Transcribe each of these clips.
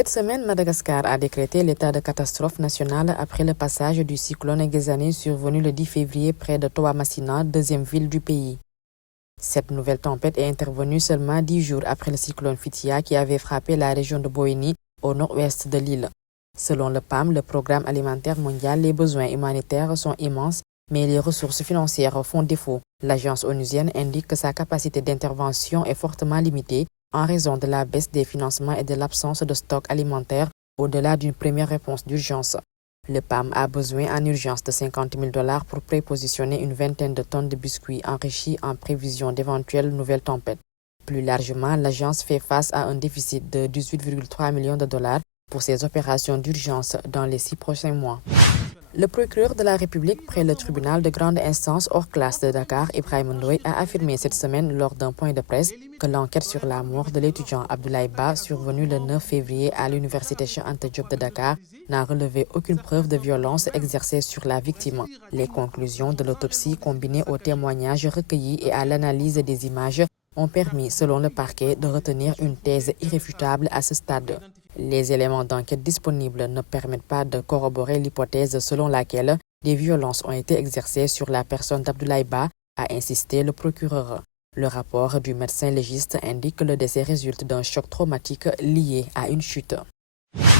Cette semaine, Madagascar a décrété l'état de catastrophe nationale après le passage du cyclone Egezani survenu le 10 février près de Toamasina, deuxième ville du pays. Cette nouvelle tempête est intervenue seulement 10 jours après le cyclone Fitia qui avait frappé la région de Boéni au nord-ouest de l'île. Selon le PAM, le Programme alimentaire mondial, les besoins humanitaires sont immenses, mais les ressources financières font défaut. L'agence onusienne indique que sa capacité d'intervention est fortement limitée en raison de la baisse des financements et de l'absence de stock alimentaire au-delà d'une première réponse d'urgence. Le PAM a besoin en urgence de $50 000 pour prépositionner une vingtaine de tonnes de biscuits enrichis en prévision d'éventuelles nouvelles tempêtes. Plus largement, l'agence fait face à un déficit de $18,3 millions pour ses opérations d'urgence dans les 6 prochains mois. Le procureur de la République près le tribunal de grande instance hors classe de Dakar, Ibrahima Ndoye, a affirmé cette semaine lors d'un point de presse que l'enquête sur la mort de l'étudiant Abdoulaye Ba, survenue le 9 février à l'université Cheikh Anta Diop de Dakar, n'a relevé aucune preuve de violence exercée sur la victime. Les conclusions de l'autopsie, combinées aux témoignages recueillis et à l'analyse des images, ont permis, selon le parquet, de retenir une thèse irréfutable à ce stade. Les éléments d'enquête disponibles ne permettent pas de corroborer l'hypothèse selon laquelle des violences ont été exercées sur la personne d'Abdoulaye Ba, a insisté le procureur. Le rapport du médecin légiste indique que le décès résulte d'un choc traumatique lié à une chute.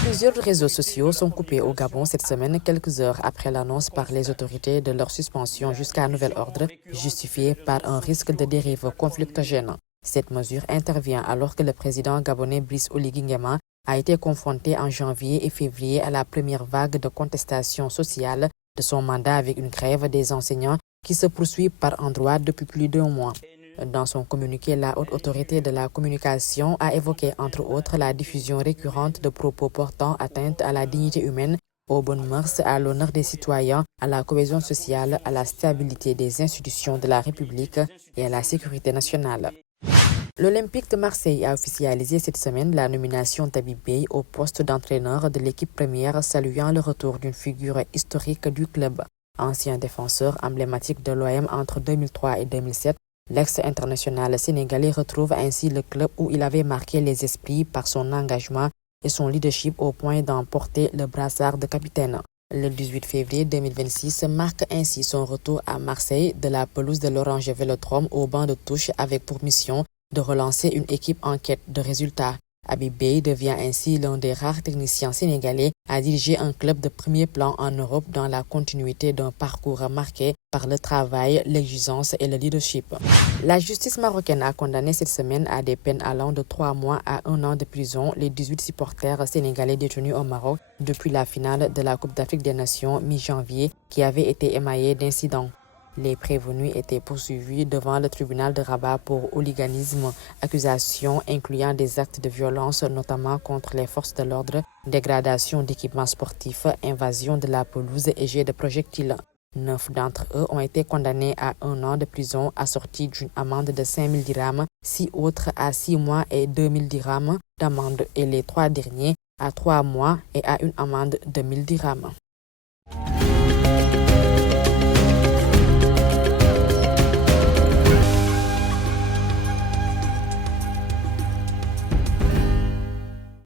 Plusieurs réseaux sociaux sont coupés au Gabon cette semaine, quelques heures après l'annonce par les autorités de leur suspension jusqu'à nouvel ordre, justifiée par un risque de dérive conflictogène. Cette mesure intervient alors que le président gabonais Brice Oligui Nguema a été confronté en janvier et février à la première vague de contestation sociale de son mandat avec une grève des enseignants qui se poursuit par endroits depuis plus d'1 mois. Dans son communiqué, la haute autorité de la communication a évoqué entre autres la diffusion récurrente de propos portant atteinte à la dignité humaine, aux bonnes mœurs, à l'honneur des citoyens, à la cohésion sociale, à la stabilité des institutions de la République et à la sécurité nationale. L'Olympique de Marseille a officialisé cette semaine la nomination d'Habib Beye au poste d'entraîneur de l'équipe première, saluant le retour d'une figure historique du club. Ancien défenseur emblématique de l'OM entre 2003 et 2007, l'ex-international sénégalais retrouve ainsi le club où il avait marqué les esprits par son engagement et son leadership au point d'en porter le brassard de capitaine. Le 18 février 2026 marque ainsi son retour à Marseille de la pelouse de l'Orange Vélodrome au banc de touche avec pour mission de relancer une équipe en quête de résultats. Habib Beye devient ainsi l'un des rares techniciens sénégalais à diriger un club de premier plan en Europe dans la continuité d'un parcours marqué par le travail, l'exigence et le leadership. La justice marocaine a condamné cette semaine à des peines allant de 3 mois à 1 an de prison les 18 supporters sénégalais détenus au Maroc depuis la finale de la Coupe d'Afrique des Nations mi-janvier qui avait été émaillée d'incidents. Les prévenus étaient poursuivis devant le tribunal de Rabat pour hooliganisme, accusations incluant des actes de violence, notamment contre les forces de l'ordre, dégradation d'équipements sportifs, invasion de la pelouse et jet de projectiles. 9 d'entre eux ont été condamnés à 1 an de prison assortie d'une amende de 5 000 dirhams, 6 autres à 6 mois et 2 000 dirhams d'amende et les 3 derniers à 3 mois et à une amende de 1 000 dirhams.